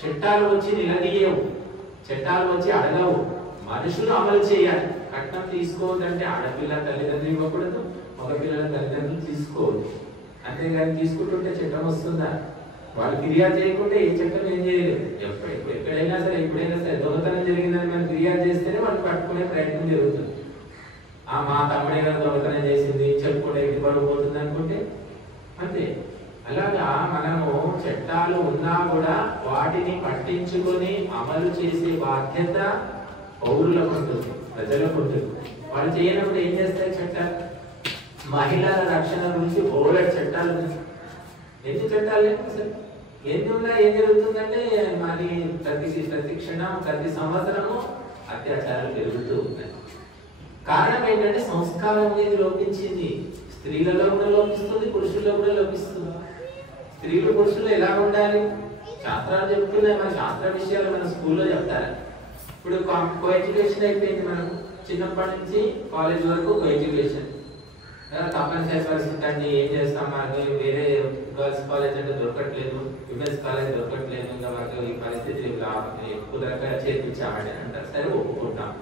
చట్టాలు వచ్చి నిలదీయవు, చట్టాలు వచ్చి అడగవు, మనుషులు అమలు చేయాలి. కట్నం తీసుకోవద్దంటే ఆడపిల్ల తల్లిదండ్రులు ఇవ్వకూడదు, మగ పిల్లల తల్లిదండ్రులు తీసుకోవద్దు. అంతేగాని తీసుకుంటుంటే చట్టం వస్తుందా? వాళ్ళు ఫిర్యాదు చేయకుంటే ఏ చట్టం ఏం చేయలేదు. ఎక్కడైనా సరే ఎప్పుడైనా సరే దొంగతనం జరిగిందని మనం ఫిర్యాదు చేస్తేనే వాళ్ళు పట్టుకునే ప్రయత్నం జరుగుతుంది. మా తమ్ముడే గారు దొంగతనం చేసింది చెప్పుకుంటే ఇది పడిపోతుంది అనుకుంటే అంతే. అలాగా మనము చట్టాలు ఉన్నా కూడా వాటిని పట్టించుకొని అమలు చేసే బాధ్యత పౌరులకు ఉంటుంది, ప్రజలకు ఉంటుంది. వాళ్ళు చేయనప్పుడు ఏం చేస్తాయి చట్టాలు? మహిళల రక్షణ గురించి బోలెడు చట్టాలు, ఎన్ని చట్టాలు లేవు అసలు. ఎన్ని ఉన్నా ఏం జరుగుతుందంటే మరి ప్రతి క్షణం ప్రతి సంవత్సరము అత్యాచారాలు పెరుగుతూ ఉన్నాయి. కారణం ఏంటంటే సంస్కారం అనేది లోపించింది. స్త్రీలలో కూడా లోపిస్తుంది, పురుషుల్లో కూడా లోపిస్తుంది. స్త్రీలు పురుషులు ఎలా ఉండాలి శాస్త్రాలు చెప్తున్నాయి. మన శాస్త్ర విషయాలు మన స్కూల్లో చెప్తారు. ఇప్పుడు కో ఎడ్యుకేషన్ అయిపోయింది. మనం చిన్నప్పటి నుంచి కాలేజ్ వరకు కో ఎడ్యుకేషన్. తప్పనిసరి పరిస్థితి అండి, ఏం చేస్తాం, మనకు వేరే గర్ల్స్ కాలేజ్ అంటే దొరకట్లేదు, విమెన్స్ కాలేజ్ దొరకట్లేదు, ఇంకా మనకు ఈ పరిస్థితి కుదరక చేర్పించామని అంటారు. సరే ఒప్పుకుంటాం,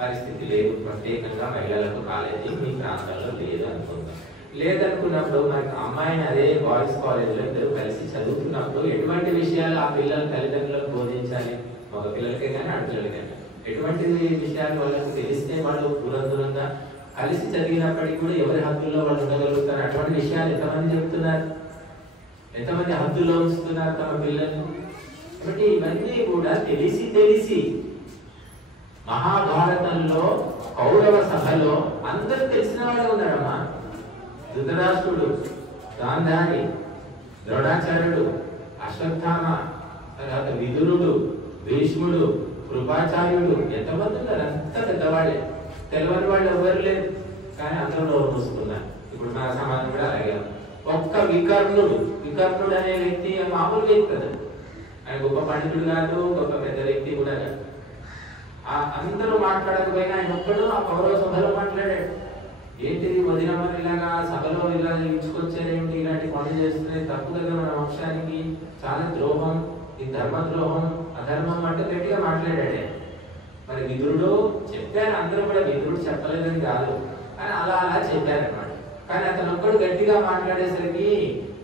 పరిస్థితి లేదు, ప్రత్యేకంగా మహిళలకు కాలేజీ మీ ప్రాంతాల్లో లేదు అనుకుందాం. లేదనుకున్నప్పుడు మనకు అమ్మాయిని అదే బాయ్స్ కాలేజ్లో ఇద్దరు కలిసి చదువుతున్నప్పుడు ఎటువంటి విషయాలు ఆ పిల్లల తల్లిదండ్రులకు బోధించాలి? మగ పిల్లలకే కానీ ఆడపిల్లలకే కానీ ఎటువంటి విషయాలు వాళ్ళకి తెలిస్తే వాళ్ళు దూరంగా కలిసి చదివినప్పటికీ కూడా ఎవరి హద్దుల్లో వాళ్ళు ఉండగలుగుతారు? అటువంటి విషయాలు ఎంతమంది చెప్తున్నారు? ఎంతమంది హద్దుల్లో ఉంచుతున్నారు తమ పిల్లల్ని? కాబట్టి ఇవన్నీ కూడా తెలిసి మహాభారతంలో కౌరవ సభలో అందరూ తెలిసిన వాళ్ళే ఉన్నారమ్మా. ధృతరాష్ట్రుడు, గాంధారి, ద్రోణాచార్యుడు, అశ్వత్థామ, తర్వాత విదురుడు, భీష్ముడు, కృపాచార్యుడు, ఎంతమంది ఉన్నారు? అంతా పెద్దవాళ్ళే. తెలియని వాళ్ళు ఎవరు లేదు, కానీ అందరూ నోరు మూసుకున్నారు. ఇప్పుడు మన సమాజం కూడా అలాగే. ఒక్క వికర్ణుడు అనే వ్యక్తి మామూలు వ్యక్తి కదా, ఆయన గొప్ప పండితుడు కాదు, గొప్ప పెద్ద వ్యక్తి కూడా కాదు. అందరూ మాట్లాడకపోయినా ఆయన ఒక్కడు ఆ కౌరవ సభలో మాట్లాడాడు. ఏంటిది వదినమ్మని ఇలాగా సభలో ఇలా ఇచ్చుకొచ్చారేమిటి, ఇలాంటి పనులు చేస్తున్నాయి, తప్పు కదా మన వంశానికి, చాలా ద్రోహం, ఈ ధర్మద్రోహం, అధర్మం అంటే గట్టిగా మాట్లాడాడే. మరి విదురుడు చెప్పారు, అందరూ కూడా విదురుడు చెప్పలేదని కాదు, కానీ అలా చెప్పారనమాట. కానీ అతను ఒక్కడు గట్టిగా మాట్లాడేసరికి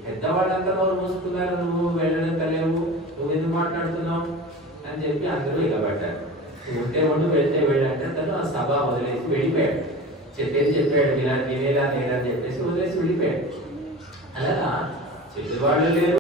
పెద్దవాళ్ళంతా నోరు మూసుకున్నారు. నువ్వు వెళ్ళడం తెలియవు, నువ్వు ఎందుకు మాట్లాడుతున్నావు అని చెప్పి అందరూ ఇగబడ్డారు. ఉంటే ఉండు, వెళ్తే వెళ్ళంటే తను ఆ సభ వదిలేసి వెళ్ళిపోయాడు. చెప్పాడు, ఇలా వినేలా నేనని చెప్పేసి వదిలేసి వెళ్ళిపోయాడు. అలా చెప్పేవాళ్ళు లేరు,